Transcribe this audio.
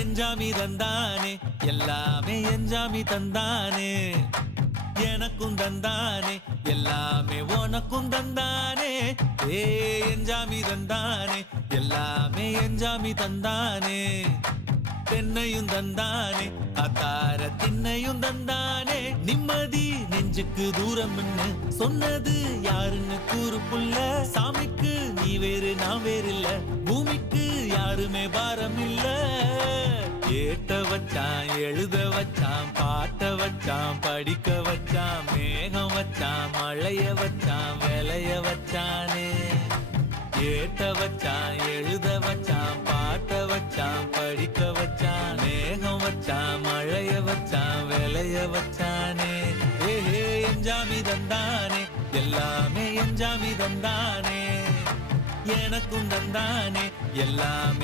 எஞ்சாமி தந்தானே எல்லாமே எஞ்சாமி தந்தானே எனக்கும் தந்தானே எல்லாமே உனக்கும் தந்தானே ஏ எஞ்சாமி தந்தானே எல்லாமே எஞ்சாமி தந்தானே தென்னையும் தந்தானே அத்தார திண்ணையும் தந்தானே நிம்மதி நெஞ்சுக்கு தூரம்னு சொன்னது யாருன்னு கூறு புள்ள சாமிக்கு நீ வேறு நான் வேறு இல்ல பூமிக்கு யாருமே பாரம் இல்ல ஏட்ட வச்சான் எழுத வச்சான் பாட்ட வச்சான் படிக்க வச்சான் மேகம் வச்சான் மழைய வச்சான் விளைய வச்சானே ஏட்ட வச்சான் எழுத வச்சான் பாட்ட வச்சான் படிக்க வச்சான் மேகம் வச்சான் மழைய வச்சான் விளைய வச்சானே ஏஹே எஞ்சாமி தந்தானே எல்லாமே எஞ்சாமி தந்தானே எனக்கும் தந்தானே எல்லாமே